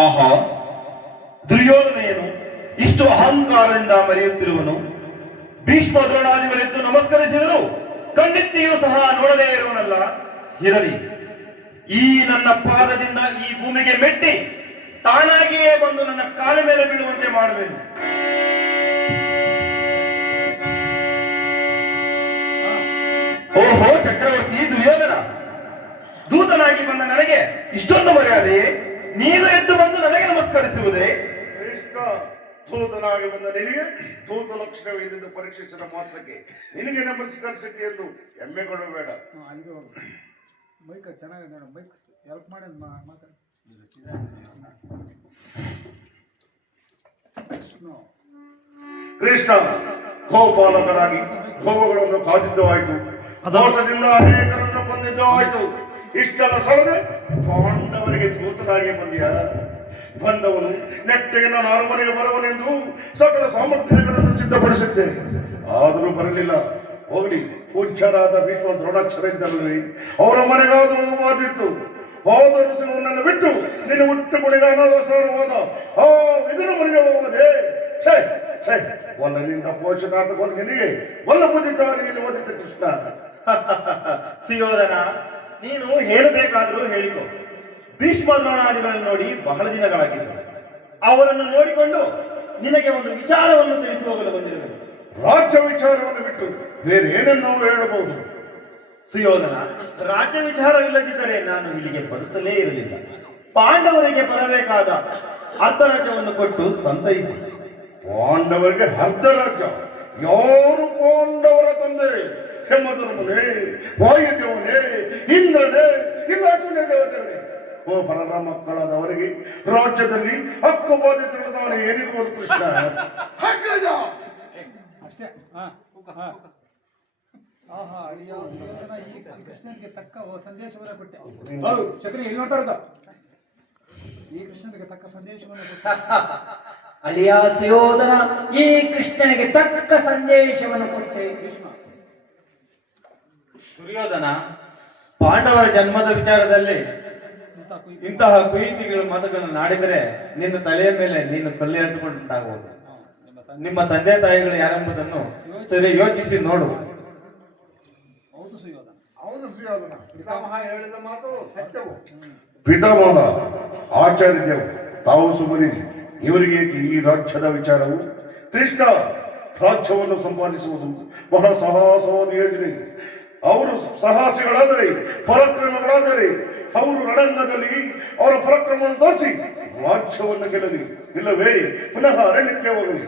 ಆಹಾ, ದುರ್ಯೋಧನೆಯನು ಇಷ್ಟು ಅಹಂಕಾರದಿಂದ ಮರೆಯುತ್ತಿರುವನು. ಭೀಷ್ಮ ದ್ರೋಣಾದಿಗಳೆದ್ದು ನಮಸ್ಕರಿಸಿದರು ಕಣ್ಣಿತ್ತಿಯೂ ಸಹ ನೋಡದೇ ಇರುವನಲ್ಲ. ಇರಲಿ, ಈ ನನ್ನ ಪಾದದಿಂದ ಈ ಭೂಮಿಗೆ ಮೆಟ್ಟಿ ತಾನಾಗಿಯೇ ಬಂದು ನನ್ನ ಕಾಲ ಮೇಲೆ ಬೀಳುವಂತೆ ಮಾಡುವೆನು. ಓಹೋ ಚಕ್ರವರ್ತಿ ದುರ್ಯೋಧನ, ದೂತನಾಗಿ ಬಂದ ನನಗೆ ಇಷ್ಟೊಂದು ಮರ್ಯಾದೆಯೇ? ನೀನು ಎದ್ದು ಬಂದು ನನಗೆ ನಮಸ್ಕರಿಸುವುದೇ? ಕೃಷ್ಣ, ದೂತನಾಗಿ ಬಂದ ನಿನಗೆ ದೂತ ಲಕ್ಷಣವೇನೆಂದು ಪರೀಕ್ಷಿಸಿದ ಮಾತ್ರಕ್ಕೆ ನಿನಗೆ ನಮಸ್ಕರಿಸಿದ್ದೆ ಎಂದು ಹೆಮ್ಮೆಗೊಳ್ಳಬೇಡ. ಬೈಕ್ ಚೆನ್ನಾಗಿದೆ, ಬೈಕ್ ಹೆಲ್ಪ್ ಮಾಡಿ ಮಾತಾಡಿ. ಕೃಷ್ಣ, ಗೋಪಾಲಕರಾಗಿ ಗೋವುಗಳನ್ನು ಕಾದಿದ್ದು ಆಯಿತು, ಮೋಸದಿಂದ ಅನೇಕರನ್ನು ಕೊಂದಿದ್ದು ಆಯಿತು. ಇಷ್ಟೆಲ್ಲ ಸಲದೆ ಪಾಂಡವರಿಗೆ ದೂತನಾಗಿ ಬಂದಿಯ ಬಂದವನು ನೆಟ್ಟಗೆ ನಾನು ಅರಮನೆಗೆ ಬರುವನೆಂದು ಸಕಲ ಸಾಮಗ್ರಿಗಳನ್ನು ಸಿದ್ಧಪಡಿಸಿದ್ದೆ, ಆದರೂ ಬರಲಿಲ್ಲ. ಹೋಗಲಿ, ಪೂಜ್ಯರಾದ ಭೀಷ್ಮ ದ್ರೋಣಾಚಾರ್ಯ ಇದ್ದಲ್ಲವೇ, ಅವರ ಮನೆಗಾದರೂ ಹೋದಿತ್ತು. ಹೋದನ್ನು ಬಿಟ್ಟು ನಿನ್ನ ಹುಟ್ಟು ಕುಣಿಗ ಅನಾಥರು ಹೋದ ಆ ವಿದುರ ಮನೆಗೆ ಹೋಗುವುದೇ? ಛೇ ಛೇ, ಒಲ್ಲನಿಂದ ಪೋಷಕಾತ ನಿನಗೆ ಒಲ್ಲ ಬುದ್ಧಿದ್ದವರಿಗೆ ಓದಿದ್ದ ಕೃಷ್ಣ. ಸುಯೋಧನ, ನೀನು ಏನು ಬೇಕಾದರೂ ಹೇಳಿಕೊ. ಭೀಷ್ಮ ದ್ರೋಣಾದಿಗಳನ್ನು ನೋಡಿ ಬಹಳ ದಿನಗಳಾಗಿದ್ದು. ಅವರನ್ನು ನೋಡಿಕೊಂಡು ನಿನಗೆ ಒಂದು ವಿಚಾರವನ್ನು ತಿಳಿಸಿ ಹೋಗಲು ಬಂದಿರಬೇಕು. ರಾಜ್ಯ ವಿಚಾರವನ್ನು ಬಿಟ್ಟು ಬೇರೆ ಏನನ್ನು ಹೇಳಬಹುದು? ಸುಯೋಧನ, ರಾಜ್ಯ ವಿಚಾರವಿಲ್ಲದಿದ್ದರೆ ನಾನು ಇಲ್ಲಿಗೆ ಬರುತ್ತಲೇ ಇರಲಿಲ್ಲ. ಪಾಂಡವರಿಗೆ ಬರಬೇಕಾದ ಅರ್ಧ ರಾಜ್ಯವನ್ನು ಕೊಟ್ಟು ಸಂತೈಸಿ. ಪಾಂಡವರಿಗೆ ಅರ್ಧ ರಾಜ್ಯ? ಯಾರು ಪಾಂಡವರ ತಂದೆ? ಹೆಮ್ಮಧರ್ಮನೇ, ವಾಯುದೇವನೇ, ಇಂದ್ರನೇ, ಇಲ್ಲ ಅರ್ಜುನ ದೇವತೆಗಳೇ? ಓ ಪರರ ಮಕ್ಕಳಾದವರಿಗೆ ರಾಜ್ಯದಲ್ಲಿ ಹಕ್ಕು ಬಾಧ್ಯತೆಗಳು ನಾನು ಏನಿರ್ಬೋದು ಕೃಷ್ಣ? ಅಷ್ಟೇ. ಈ ಕೃಷ್ಣನಿಗೆ ತಕ್ಕ ಸಂದೇಶವನ್ನ ಕೊಟ್ಟೆ. ಶಕ್ರಿ ಎಲ್ಲಿ ನೋಡ್ತಾ ಇರೋದು? ಈ ಕೃಷ್ಣನಿಗೆ ತಕ್ಕ ಸಂದೇಶವನ್ನು ಕೊಟ್ಟೆ. ಅಲಿಯ ಸುಯೋಧನ, ಈ ಕೃಷ್ಣನಿಗೆ ತಕ್ಕ ಸಂದೇಶವನ್ನು ಕೊಟ್ಟೆ. ದುರ್ಯೋಧನ, ಪಾಂಡವರ ಜನ್ಮದ ವಿಚಾರದಲ್ಲಿ ಇಂತಹ ಕುಯುಕ್ತಿಗಳು ಮಾತುಗಳನ್ನು ನಾಡಿದರೆ ನಿನ್ನ ತಲೆಯ ಮೇಲೆ ನೀನು ಕಲ್ಲು ಎಳೆದುಕೊಂಡಾಗುವುದು. ನಿಮ್ಮ ತಂದೆ ತಾಯಿಗಳು ಯಾರೆಂಬುದನ್ನು ಸರಿ ಯೋಚಿಸಿ ನೋಡು. ಹೌದು ಸುಯೋಧನ, ಪಿತಾಮಹ ಹೇಳಿದ ಮಾತು ಸತ್ಯವು. ಪಿತಾಮಹ ಆಚಾರ್ಯದೇವು ತಾವು ಸುಮ್ಮನಿರಿ. ಇವರಿಗೆ ಈ ರಾಜ್ಯದ ವಿಚಾರವು? ಕೃಷ್ಣ, ರಾಜ್ಯವನ್ನು ಸಂಪಾದಿಸುವುದು ಬಹಳ ಸಾಹಸವಾದ ಯೋಜನೆ. ಅವರು ಸಾಹಸಿಗಳಾದರೆ, ಪರಾಕ್ರಮಗಳಾದರೆ ಅವರು ರಣರಂಗದಲ್ಲಿ ಅವರ ಪರಾಕ್ರಮವನ್ನು ತೋರಿಸಿ ರಾಜ್ಯವನ್ನು ಗೆಲ್ಲಲಿ, ಇಲ್ಲವೇ ಪುನಃ ಅರಣ್ಯಕ್ಕೆ ಹೋಗಲಿ.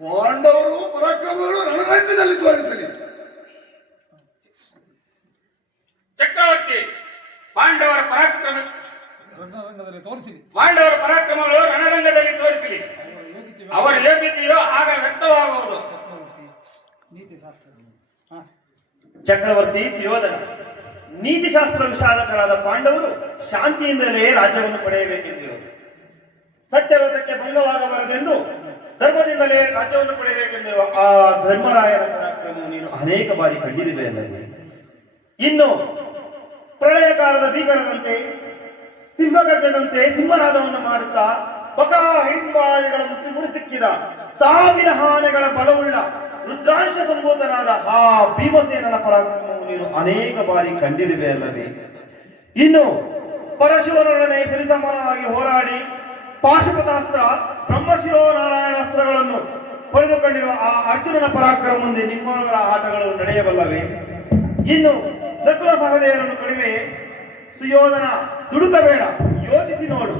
ಪಾಂಡವರು ಪರಾಕ್ರಮಗಳು ರಣರಂಗದಲ್ಲಿ ತೋರಿಸಲಿ. ಚಕ್ರವರ್ತಿ, ಪಾಂಡವರ ಪರಾಕ್ರಮಗಳು ರಣರಂಗದಲ್ಲಿ ತೋರಿಸಲಿ. ಅವರ ಯೋಗ್ಯತೆಯು ಆಗ ವ್ಯಕ್ತವಾಗುವುದು. ಚಕ್ರವರ್ತಿ ಸುಯೋಧನ, ನೀತಿಶಾಸ್ತ್ರ ವಿಶಾಲಕರಾದ ಪಾಂಡವರು ಶಾಂತಿಯಿಂದಲೇ ರಾಜ್ಯವನ್ನು ಪಡೆಯಬೇಕೆಂದಿರು. ಸತ್ಯವ್ರತಕ್ಕೆ ಭಂಗವಾಗಬಾರದೆಂದು ಧರ್ಮದಿಂದಲೇ ರಾಜ್ಯವನ್ನು ಪಡೆಯಬೇಕೆಂದಿರುವ ಆ ಧರ್ಮರಾಯನ ಪರಾಕ್ರಮ ನೀನು ಅನೇಕ ಬಾರಿ ಕಂಡಿರುವೆ ಅಲ್ಲವೇ? ಇನ್ನು ಪ್ರಳಯ ಕಾಲದ ಭೀಕರದಂತೆ ಸಿಂಹಗರ್ಜನಂತೆ ಸಿಂಹನಾದವನ್ನು ಮಾಡುತ್ತಾ ಬಕ ಹಿಂಬಾಲಿಗಳ ಮುತ್ತಿಗುಡಿ ಸಿಕ್ಕಿದ ಸಾವಿರ ಆನೆಗಳ ಬಲವುಳ್ಳ ರುದ್ರಾಂಶ ಸಂಭೂತನಾದ ಆ ಭೀಮಸೇನನ ಪರಾಕ್ರಮವು ನೀನು ಅನೇಕ ಬಾರಿ ಕಂಡಿರುವೆ ಅಲ್ಲವೇ? ಇನ್ನು ಪರಶುವನೊಡನೆ ಸರಿಸಮಾನವಾಗಿ ಹೋರಾಡಿ ಪಾಶುಪತಾಸ್ತ್ರ ಬ್ರಹ್ಮಶಿರೋ ನಾರಾಯಣಾಸ್ತ್ರಗಳನ್ನು ಪಡೆದುಕೊಂಡಿರುವ ಆ ಅರ್ಜುನನ ಪರಾಕ್ರಮ ಮುಂದೆ ನಿಮ್ಮವರ ಆಟಗಳು ನಡೆಯಬಲ್ಲವೇ? ಇನ್ನು ನಕುಲ ಸಹದೇವರನ್ನು ಕಡಿಮೆ ಸುಯೋಧನ ದುಡುಕಬೇಡ, ಯೋಚಿಸಿ ನೋಡು.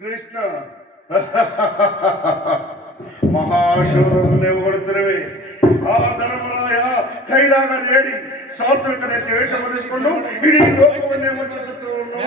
ಕೃಷ್ಣ ಮಹಾಶೂರರನ್ನೇ ಹೊರಡುತ್ತಿರುವೆ. ಆ ಧರ್ಮರಾಯ ಕೈಲಾಗದೇಡಿ ಸಾತ್ವಿಕತೆ ವೇಷ ಬರೆಸಿಕೊಂಡು ಇಡೀ ಲೋಕವನ್ನೇ ಮುಚ್ಚಿಸುತ್ತವನು.